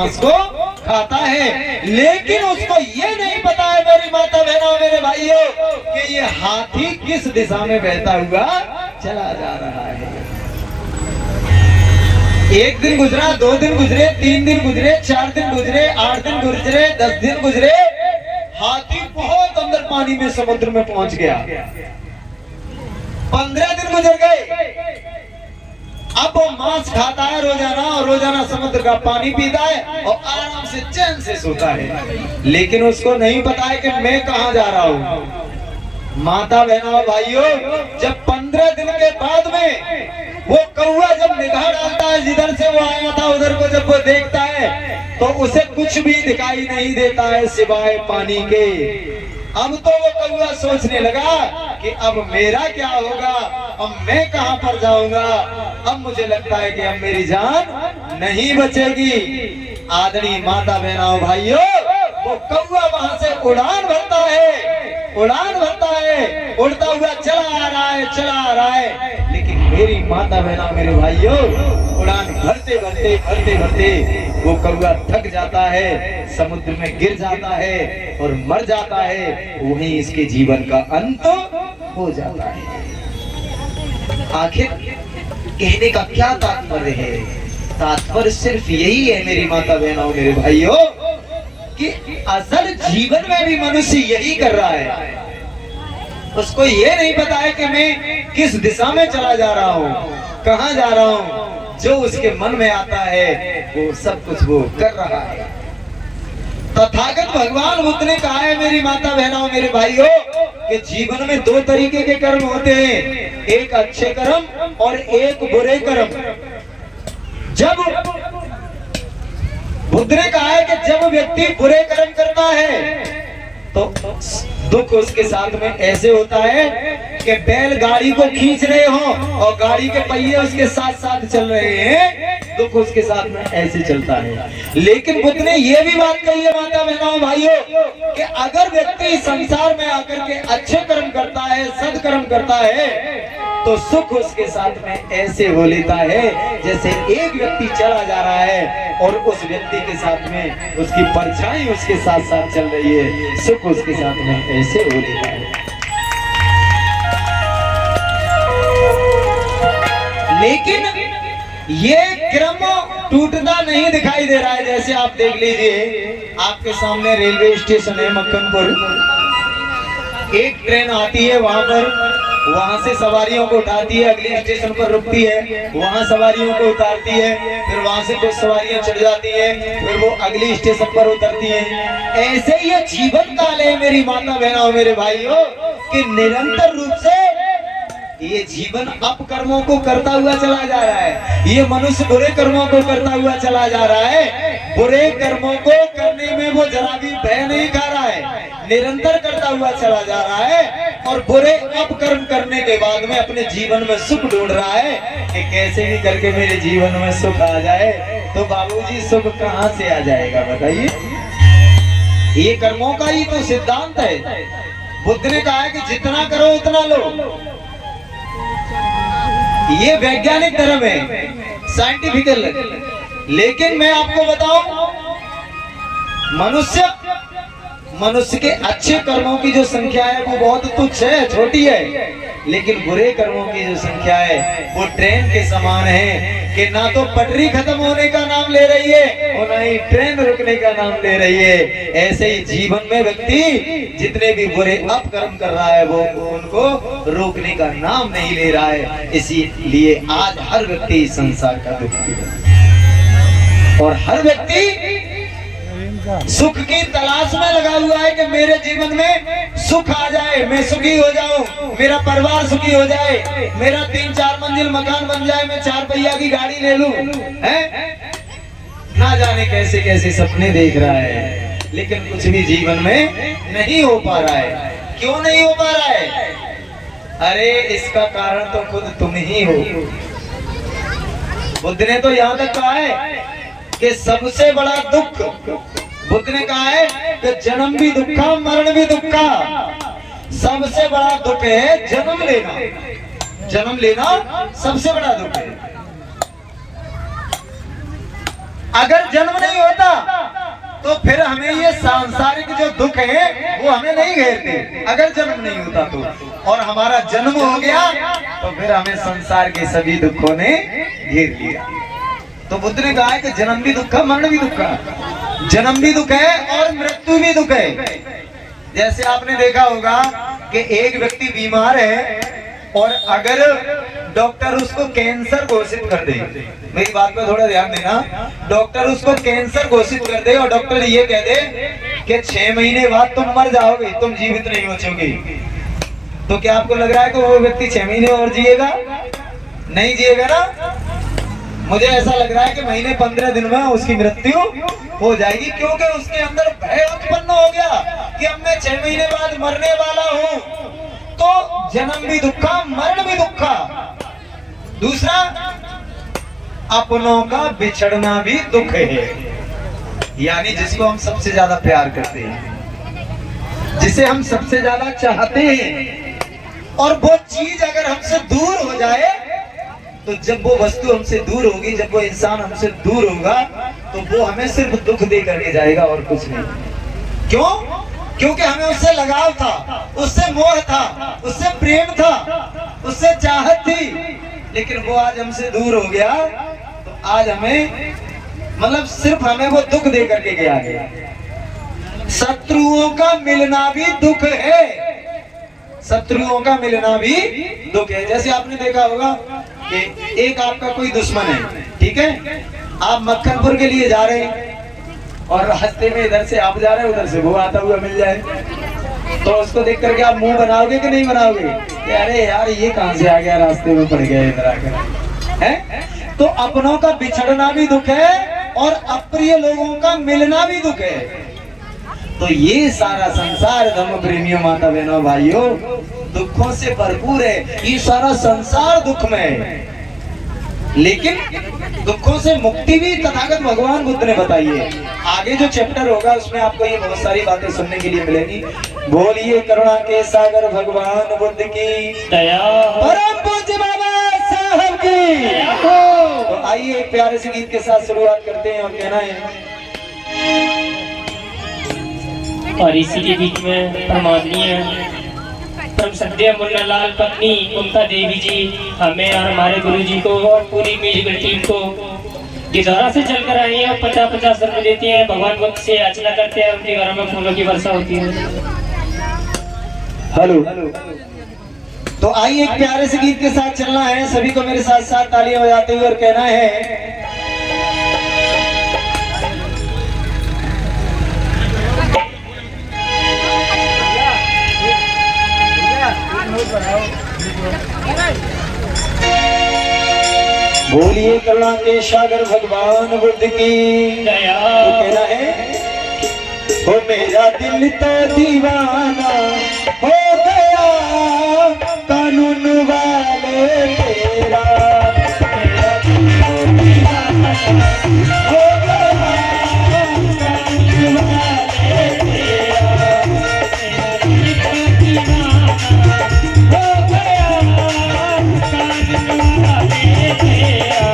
मांस को खाता है, लेकिन उसको ये नहीं पता है मेरी माता बहनों मेरे भाइयों कि ये हाथी किस दिशा में बहता हुआ चला जा रहा है। एक दिन गुजरा, 2 दिन गुजरे, 3 दिन गुजरे, 4 दिन गुजरे, 8 दिन गुजरे, 10 दिन गुजरे, हाथी बहुत अंदर पानी में समुद्र में पहुंच गया। 15 दिन गुजर गए। अब वो मांस खाता है रोजाना और रोजाना समुद्र का पानी पीता है और आराम से चैन से सोता है, लेकिन उसको नहीं पता है कि मैं कहां जा रहा हूं। माता बहनों भाइयों, जब 15 दिन के बाद में वो कौवा जब निगाह डालता है, जिधर से वो आया था उधर को जब वो देखता है तो उसे कुछ भी दिखाई नहीं देता है सिवाय पानी के। अब तो वो कौवा सोचने लगा कि अब मेरा क्या होगा, अब मैं कहां पर जाऊंगा, अब मुझे लगता है कि अब मेरी जान नहीं बचेगी। आदरणीय माता बहनों भाइयों, वो कौवा वहां से उड़ान भरता है, उड़ान भरता है, उड़ता हुआ चला आ रहा है, चला आ रहा है, लेकिन मेरी माता बहनों मेरे भाइयों, उड़ान भरते भरते भरते भरते वो कौवा थक जाता है, समुद्र में गिर जाता है और मर जाता है। वहीं इसके जीवन का अंत हो जाता है। आखिर कहने का क्या तात्पर्य है? तात्पर्य सिर्फ यही है मेरी माता बहनों मेरे भाइयों कि असल जीवन में भी मनुष्य यही कर रहा है। उसको ये नहीं पता है कि मैं किस दिशा में चला जा रहा हूँ, कहाँ जा रहा हूँ। जो उसके मन में आता है वो सब कुछ वो कर रहा है। तथागत भगवान बुद्ध ने कहा है मेरी माता बहनों मेरे भाइयों कि जीवन में 2 तरीके के कर्म होते हैं, एक अच्छे कर्म और एक बुरे कर्म। जब बुद्ध ने कहा है कि जब व्यक्ति बुरे कर्म करता है तो दुख उसके साथ में ऐसे होता है कि बैल गाड़ी को खींच रहे हो और गाड़ी के पहिए उसके साथ साथ चल रहे हैं, दुख उसके साथ में ऐसे चलता है। लेकिन बुद्ध ने यह भी बात कही है माता बहनों भाइयों कि अगर व्यक्ति संसार में आकर के अच्छे कर्म करता है, सत्कर्म करता है, तो सुख उसके साथ में ऐसे हो लेता है जैसे एक व्यक्ति चला जा रहा है और उस व्यक्ति के साथ में उसकी परछाई उसके साथ साथ चल रही है, सुख उसके साथ में ऐसे हो लेता है। लेकिन ये क्रम टूटता नहीं दिखाई दे रहा है। जैसे आप देख लीजिए, आपके सामने रेलवे स्टेशन है मक्खनपुर, एक ट्रेन आती है वहां से सवारियों को उठाती है, अगले स्टेशन पर रुकती है, वहां सवारियों को उतारती है, फिर वहां से कुछ सवारियां चढ़ जाती है, फिर वो अगली स्टेशन पर उतरती है। ऐसे ये जीवन काल है मेरी माता बहनों मेरे भाइयों कि निरंतर रूप से ये जीवन अपकर्मों को करता हुआ चला जा रहा है। ये मनुष्य बुरे कर्मों को करता हुआ चला जा रहा है। बुरे कर्मों को करने में वो जरा भी भय नहीं खा रहा है, निरंतर करता हुआ चला जा रहा है और बुरे अपकर्म करने के बाद में अपने जीवन में सुख ढूंढ रहा है कि कैसे भी करके मेरे जीवन में सुख आ जाए। तो बाबूजी सुख कहाँ से आ जाएगा बताइए? ये कर्मों का ही तो सिद्धांत है। बुद्ध ने कहा है कि जितना करो उतना लो। ये वैज्ञानिक धर्म है, साइंटिफिकल। लेकिन मैं आपको बताऊं, मनुष्य के अच्छे कर्मों की जो संख्या है वो बहुत तुच्छ है, छोटी है, लेकिन बुरे कर्मों की जो संख्या है वो ट्रेन के समान है कि ना तो पटरी खत्म होने का नाम ले रही है और ना ही ट्रेन रुकने का नाम ले रही है। ऐसे ही जीवन में व्यक्ति जितने भी बुरे अपकर्म कर रहा है वो उनको रोकने का नाम नहीं ले रहा है। इसीलिए आज हर व्यक्ति संसार का दुखी है और हर व्यक्ति सुख की तलाश में लगा हुआ है कि मेरे जीवन में सुख आ जाए, मैं सुखी हो जाऊं, मेरा परिवार सुखी हो जाए, मेरा 3-4 मंजिल मकान बन जाए, मैं 4 पहिया की गाड़ी ले लूं। ना जाने कैसे कैसे सपने देख रहा है, लेकिन कुछ भी जीवन में नहीं हो पा रहा है। क्यों नहीं हो पा रहा है? अरे इसका कारण तो खुद तुम ही हो। बुद्ध ने तो यहाँ तक कहा है कि सबसे बड़ा दुख, बुद्ध ने कहा है कि जन्म भी दुखा मरण भी दुखा। सबसे बड़ा दुख है जन्म लेना, जन्म लेना सबसे बड़ा दुख है। अगर जन्म नहीं होता तो फिर हमें ये सांसारिक जो दुख है वो हमें नहीं घेरते, अगर जन्म नहीं होता तो। और हमारा जन्म हो गया तो फिर हमें संसार के सभी दुखों ने घेर लिया। तो बुद्ध ने कहा है कि जन्म भी दुख है, मरण भी दुख है। जन्म भी दुख है और मृत्यु भी दुख है। जैसे आपने देखा होगा कि एक व्यक्ति बीमार है और अगर डॉक्टर उसको कैंसर घोषित कर दे, मेरी बात पे थोड़ा ध्यान देना, डॉक्टर उसको कैंसर घोषित कर दे और डॉक्टर ये कह दे कि 6 महीने बाद तुम मर जाओगे, तुम जीवित नहीं बचोगे, तो क्या आपको लग रहा है कि वो व्यक्ति 6 महीने और जिएगा? नहीं जिएगा ना। मुझे ऐसा लग रहा है कि महीने 15 दिन में उसकी मृत्यु हो जाएगी, क्योंकि उसके अंदर भय उत्पन्न हो गया कि अब मैं 6 महीने बाद मरने वाला हूँ। तो जन्म भी दुखा, मरण भी दुखा। दूसरा, अपनों का बिछड़ना भी दुख है। यानी जिसको हम सबसे ज्यादा प्यार करते हैं, जिसे हम सबसे ज्यादा चाहते हैं, और वो चीज अगर हमसे दूर हो जाए, तो जब वो वस्तु हमसे दूर होगी, जब वो इंसान हमसे दूर होगा, तो वो हमें सिर्फ दुख दे करके जाएगा और कुछ नहीं। क्यों? क्योंकि हमें उससे लगाव था, उससे मोह था, उससे प्रेम था, उससे चाहत थी, लेकिन वो आज हमसे दूर हो गया, तो आज हमें मतलब सिर्फ हमें वो दुख दे करके गया है। शत्रुओं का मिलना भी दुख है, शत्रुओं का मिलना भी दुख है। जैसे आपने देखा होगा कि एक आपका कोई दुश्मन है, ठीक है, आप मक्खनपुर के लिए जा रहे हैं और रास्ते में इधर से आप जा रहे हैं, उधर से वो आता हुआ मिल जाए, तो उसको देख करके आप मुंह बनाओगे कि नहीं बनाओगे कि अरे यार ये कहां से आ गया, रास्ते में पड़ गया इधर आकर, है? तो अपनों का बिछड़ना भी दुख है और अप्रिय लोगों का मिलना भी दुख है। तो ये सारा संसार धर्म प्रेमियों, माता बहनों, भाइयों, दुखों से भरपूर है। ये सारा संसार दुख में है, लेकिन दुखों से मुक्ति भी तथागत भगवान बुद्ध ने बताई है। आगे जो चैप्टर होगा उसमें आपको ये बहुत सारी बातें सुनने के लिए मिलेंगी। बोलिए करुणा के सागर भगवान बुद्ध की दया, परम पूज्य बाबा साहब की। तो आइए एक प्यारे से गीत के साथ शुरुआत करते हैं और कहना है। और इसी के बीच में परमादरणीय परम सद्य मुन्ना लाल पत्नी ममता देवी जी हमें और हमारे गुरु जी को और पूरी म्यूजिकल टीम को गिरौरा से चलकर आई है, 50-50 रुपए देती हैं, भगवान बुद्ध से याचना करते हैं, उनके घरों में फूलों की वर्षा होती है। हेलो, तो आइए एक प्यारे से गीत के साथ चलना है। सभी को मेरे साथ साथ तालियां बजाते हुए और कहना है, बोलिए करुणा के सागर भगवान बुद्ध की दया। तो कहना है, हो मेरा दिल तो दीवाना हो गया कानून वाले तेरा, मेरा दिल तो दीवाना हो गया कानून वाले तेरा, मेरा दिल तो दीवाना हो गया कानून वाले तेरा।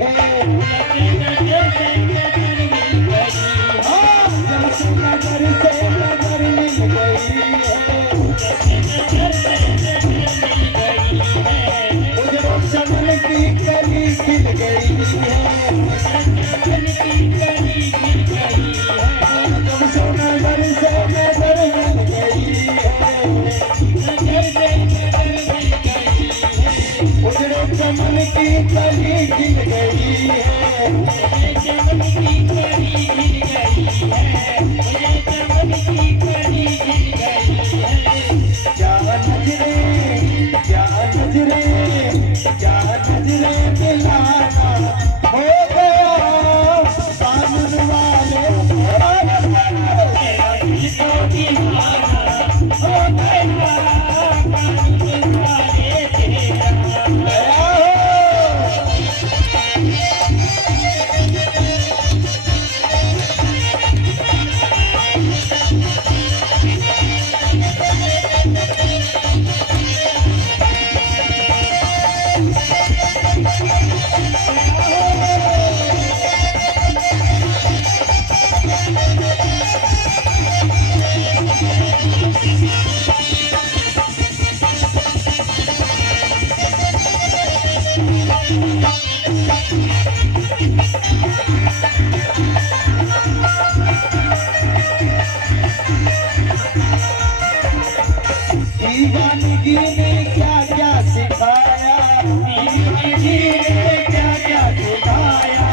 है। हाँ, जब से नजर से नजर मिल गई है, उजड़े चमन की कली खिल गई है। जब से नजर से नजर मिल गई है, उजड़े चमन की कली खिल गई है। क्या नजरे क्या नजरे दिलाना हो गया कानून वाले दीवानगी ने क्या क्या सिखाया, दीवानगी ने क्या क्या सिखाया,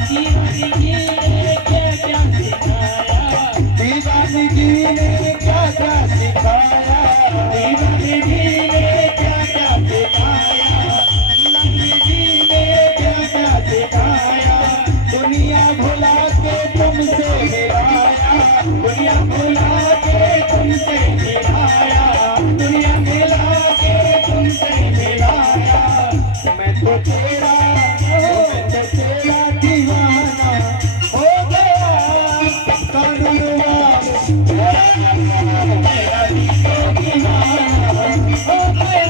दीवानगी ने क्या क्या सिखाया, दीवानगी ने क्या क्या सिखाया, दीवानगी ने क्या क्या सिखाया, दीवानगी ने क्या क्या सिखाया। दुनिया भुला के तुमसे मिलाया, दुनिया भुला के तुमसे मिलाया, दुनिया मिला के तुमसे मिलाया। मैं तो तेरा दीवाना हो गया कानून मेरा दीवाना हो गया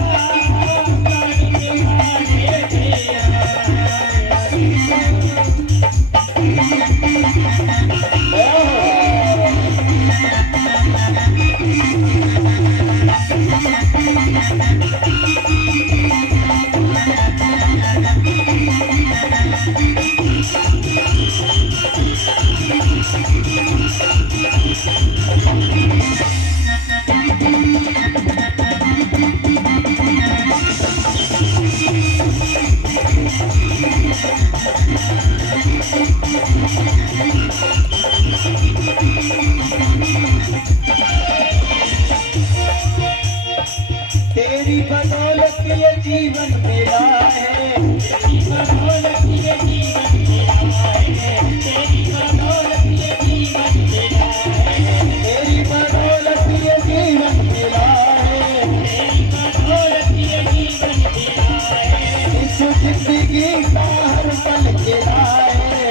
तेरी बदौलत ये जीवन मिला है, तेरी बदौलत ये जीवन मिला है, तेरी बदौलत ये जीवन मिला है, तेरी बदौलत ये जीवन मिला है, तेरी बदौलत ये जीवन मिला है। इस जिंदगी का हर पल खिला है,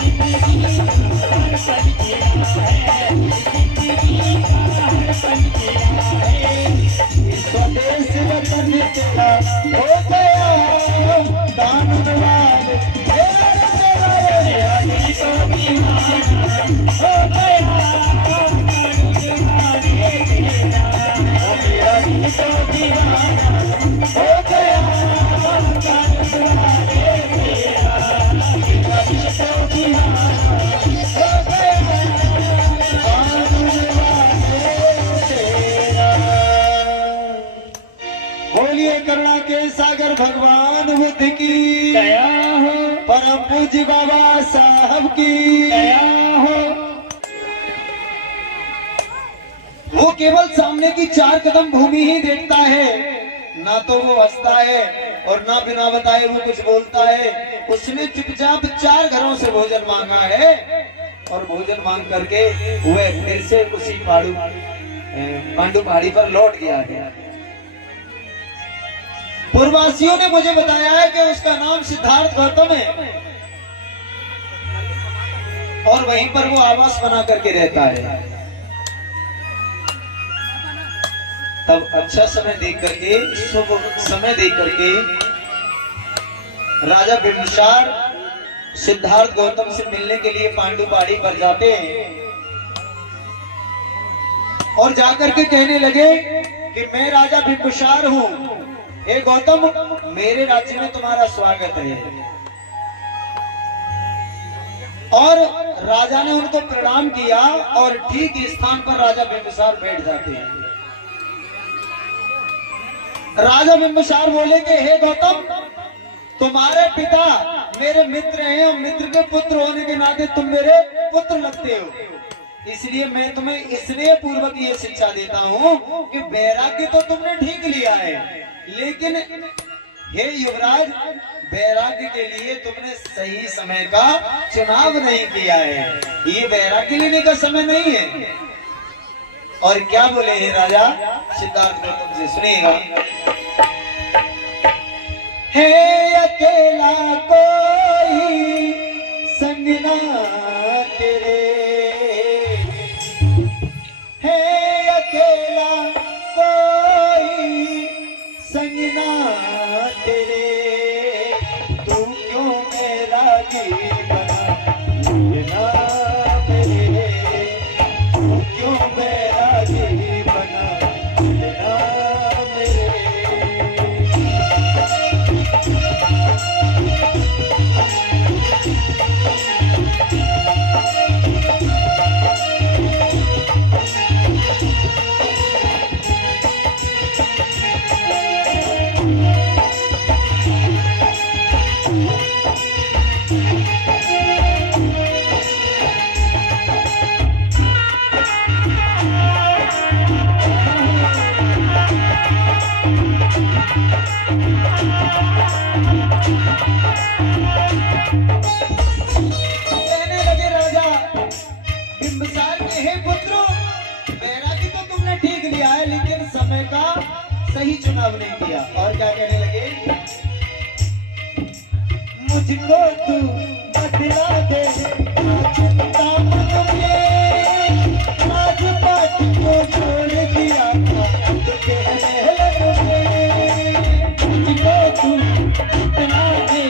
जिंदगी का हर पल खिला है, जिंदगी का हर पल खिला है। स्वदेश वतन तेरा हो गया कानून वाले, मेरा दिल तो दीवाना हो गया कानून वाले तेरा, मेरा दिल तो दीवाना हो गया कानून वाले तेरा, मेरा दिल तो दीवाना हो गया कानून वाले तेरा। बोलिए करुणा के सागर भगवान बुद्ध की दया हो, परम पूज्य बाबा साहब की दया हो। वो केवल सामने की 4 कदम भूमि ही देखता है, ना तो वो हंसता है और ना बिना बताए वो कुछ बोलता है। उसने चुपचाप 4 घरों से भोजन मांगा है और भोजन मांग करके वह फिर से उसी पांडु पहाड़ी पर लौट गया है। पूर्ववासियों ने मुझे बताया है कि उसका नाम सिद्धार्थ गौतम है और वहीं पर वो आवास बना करके रहता है। तब अच्छा समय देख करके, शुभ समय देख करके राजा बिंबिसार सिद्धार्थ गौतम से मिलने के लिए पांडु पहाड़ी पर जाते हैं और जाकर के कहने लगे कि मैं राजा बिंबिसार हूँ, हे गौतम मेरे राज्य में तुम्हारा स्वागत है। और राजा ने उनको प्रणाम किया और ठीक इस स्थान पर राजा बिंबिसार बैठ जाते हैं। राजा बिंबिसार बोले कि हे गौतम तुम्हारे पिता मेरे मित्र हैं और मित्र के पुत्र होने के नाते तुम मेरे पुत्र लगते हो, इसलिए मैं तुम्हें इसलिए पूर्वक ये शिक्षा देता हूँ कि वैराग्य तो तुमने ठीक लिया है, लेकिन हे युवराज वैराग्य के लिए तुमने सही समय का चुनाव नहीं किया है, ये वैराग्य लेने का समय नहीं है। और क्या बोले हे राजा सिद्धार्थ गौतम से, सुनिएगा। हे अकेला कोई संग ना तेरे, हे अकेला कोई संग ना तेरे, तू क्यों मेरा जी बना मेरे, तू क्यों मेरा जी बना मेरे। कहने लगे राजा बिंबिसार के, हे पुत्रों वैराग्य तो तुमने ठीक लिया है लेकिन समय का सही चुनाव नहीं किया। और क्या कहने लगे, मुझको तू बतला दे चिंता मन में, आज बात को छोड़ दिया था तो कहने लगे, मुझको तू बतला दे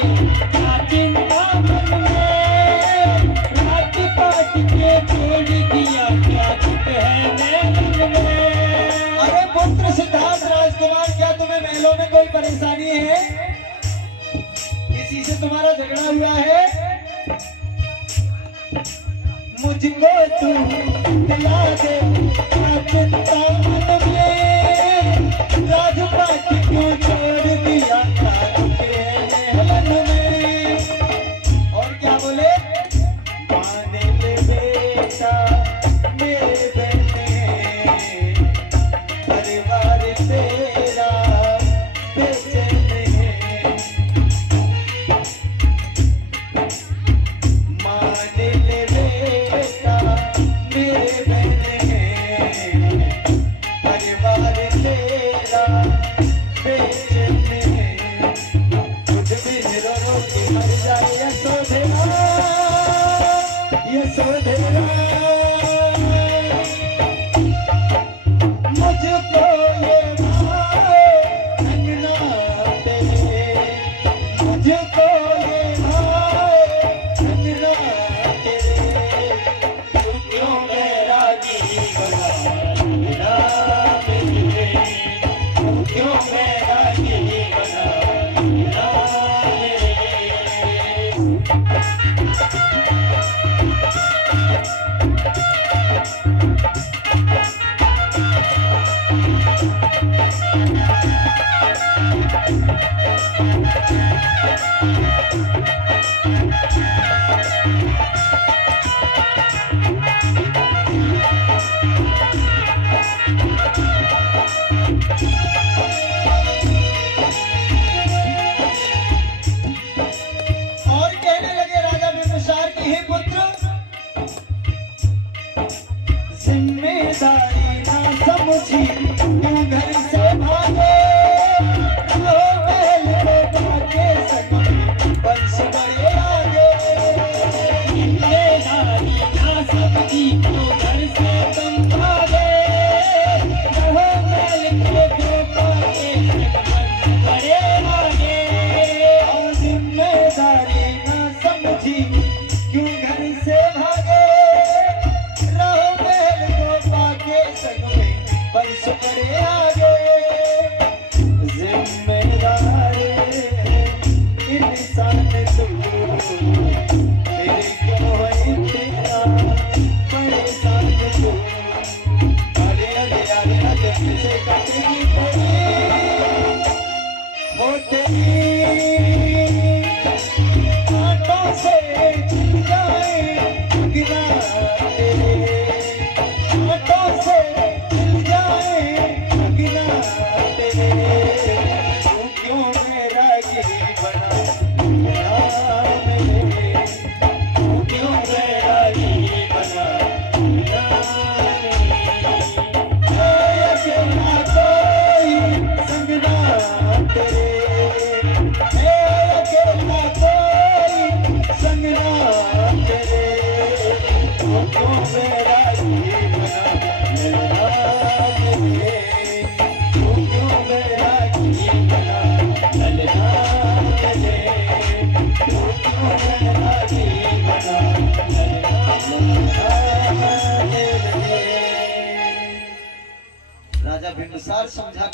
चिंता मन में, रात बात के छोड़ दिया क्या कहने लगे। अरे पुत्र सिद्धार्थ राजकुमार क्या तुम्हें महलों में कोई परेशानी है, किसी से तुम्हारा झगड़ा हुआ है, मुझको तू दिला दे चिंता मन में, राजपाट क्यों छोड़ दिया था महल में। और क्या बोले, माने ले बेटा मेरे बहने, परिवार तेरा बेचैन है, माने ले बेटा मेरे बहने,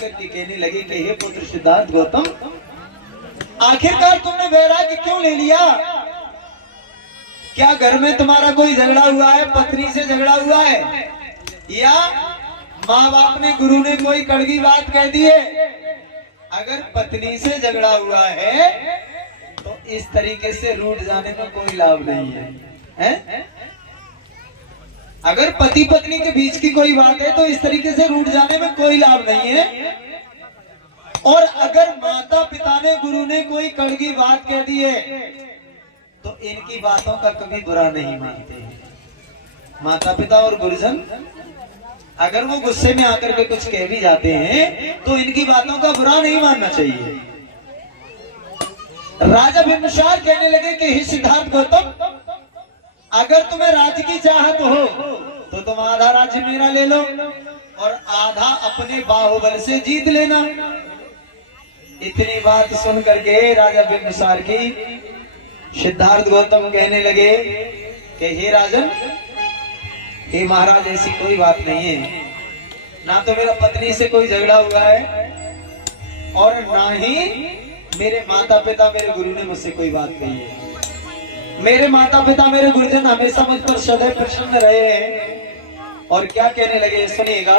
जाकर के कहने लगे कि हे पुत्र सिद्धार्थ गौतम, आखिरकार तुमने वैराग्य क्यों ले लिया? क्या घर में तुम्हारा कोई झगड़ा हुआ है, पत्नी से झगड़ा हुआ है, या माँ बाप ने, गुरु ने कोई कड़वी बात कह दी है? अगर पत्नी से झगड़ा हुआ है तो इस तरीके से रूठ जाने में कोई लाभ नहीं है? अगर पति पत्नी के बीच की कोई बात है तो इस तरीके से रूठ जाने में कोई लाभ नहीं है। और अगर माता पिता ने, गुरु ने कोई कड़वी बात कह दी है तो इनकी बातों का कभी बुरा नहीं मानते हैं। माता पिता और गुरुजन अगर वो गुस्से में आकर के कुछ कह भी जाते हैं तो इनकी बातों का बुरा नहीं मानना चाहिए। राजा बिंबिसार कहने लगे कि हे सिद्धार्थ गौतम, अगर तुम्हें राज्य की चाहत हो तो तुम आधा राज्य मेरा ले लो और आधा अपने बाहुबल से जीत लेना। इतनी बात सुन करके राजा बिंबिसार की सिद्धार्थ गौतम कहने लगे कि हे राजन, हे महाराज, ऐसी कोई बात नहीं है। ना तो मेरा पत्नी से कोई झगड़ा हुआ है और ना ही मेरे माता पिता, मेरे गुरु ने मुझसे कोई बात कही है। मेरे माता पिता, मेरे गुरुजन हमेशा मुझ पर सदैव प्रसन्न रहे हैं। और क्या कहने लगे सुनिएगा,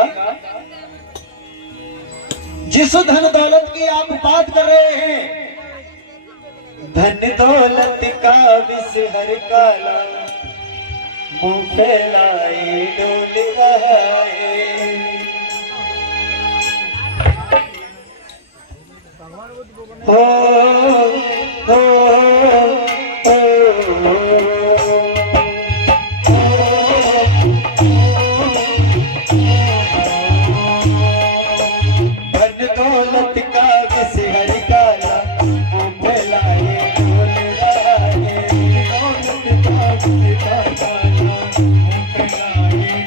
जिस धन दौलत की आप बात कर रहे हैं, धन दौलत का विष हर काला, मुंह फैलाए डोल रहा है। धन दौलत का विष हर काला, मुंह फैलाए डोल रहा है। दौलत का विष हर काला, मुंह फैलाए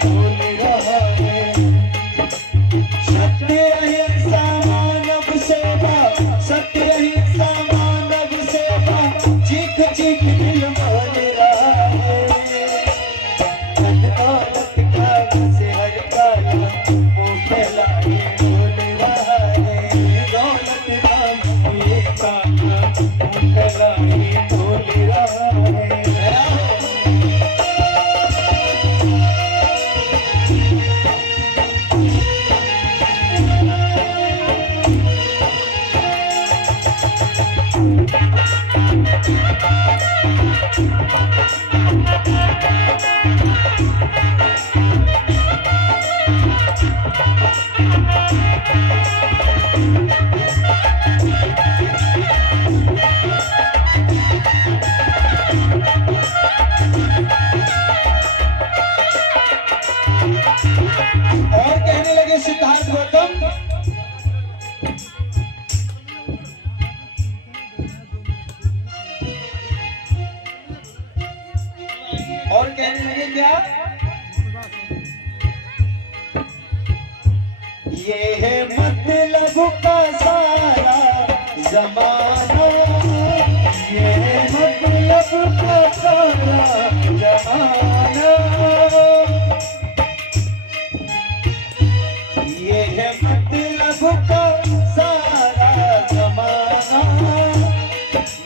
डोल रहा है। सत्य अहिंसा मानव सेवा, सत्य अहिंसा मानव सेवा, चीख चीख दिल बोल रहा है। धन दौलत का विष हर काला, मुंह फैलाए डोल रहा है। दौलत का विष काला, मुंह फैलाए डोल रहा है। और कहने लगे सिद्धार्थ गौतम, और कहने लगे क्या, ये है मतलब का सारा जमाना, ये है मतलब का सारा जमाना, ये है मतलब का सारा जमाना।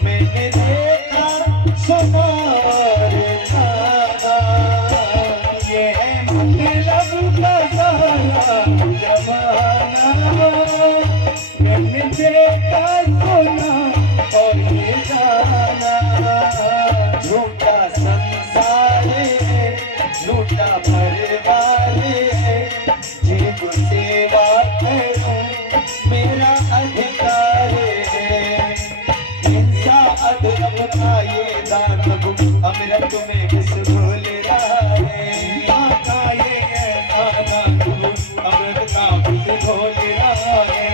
मैंने देखा सुना और जाना, ये है मतलब का सारा जमाना। मैंने देखा सुना और ये जाना। झूठा संसार है, झूठा परिवार है, जीव सेवा करो मेरा अधिकार है। हिंसा अधर्म का ये दानव अमृत में विष घोल रहा है। का ये दानव अमृत का विष घोल रहा है।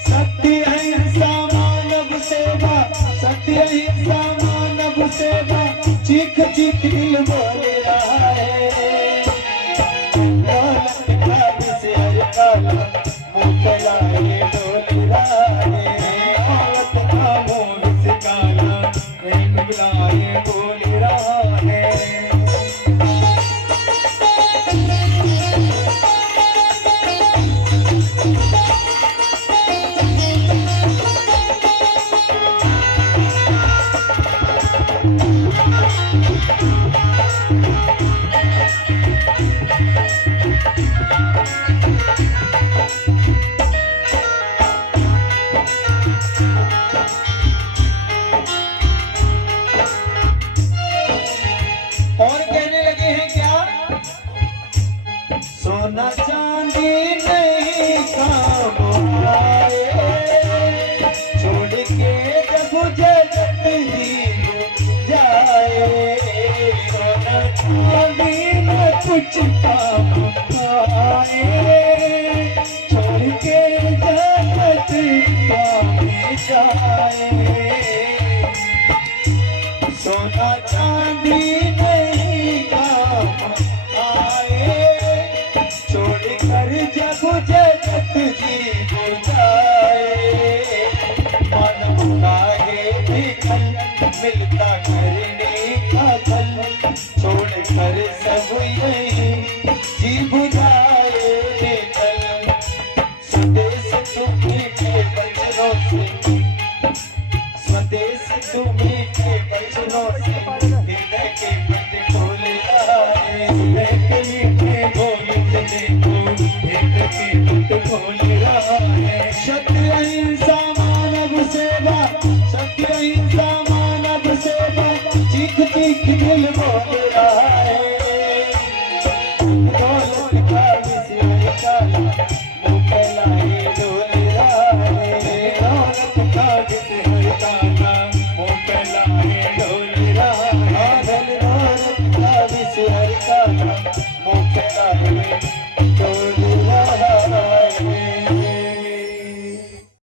सत्य अहिंसा मानव सेवा, सत्य अहिंसा मानव सेवा, चीख चीख दिल बोल रहा है। दौलत का विष हर काला, मुंह फैलाए डोल के बचनों से, स्वदेश तुम्हें के बचनों से हृदय के पट खोल रहा है। हृदय के मीठे बोल के देखो हृदय के पट खोल रहा है। सत्य अहिंसा मानव सेवा, सत्य अहिंसा मानव सेवा, चीख चीख दिल बोल रहा है।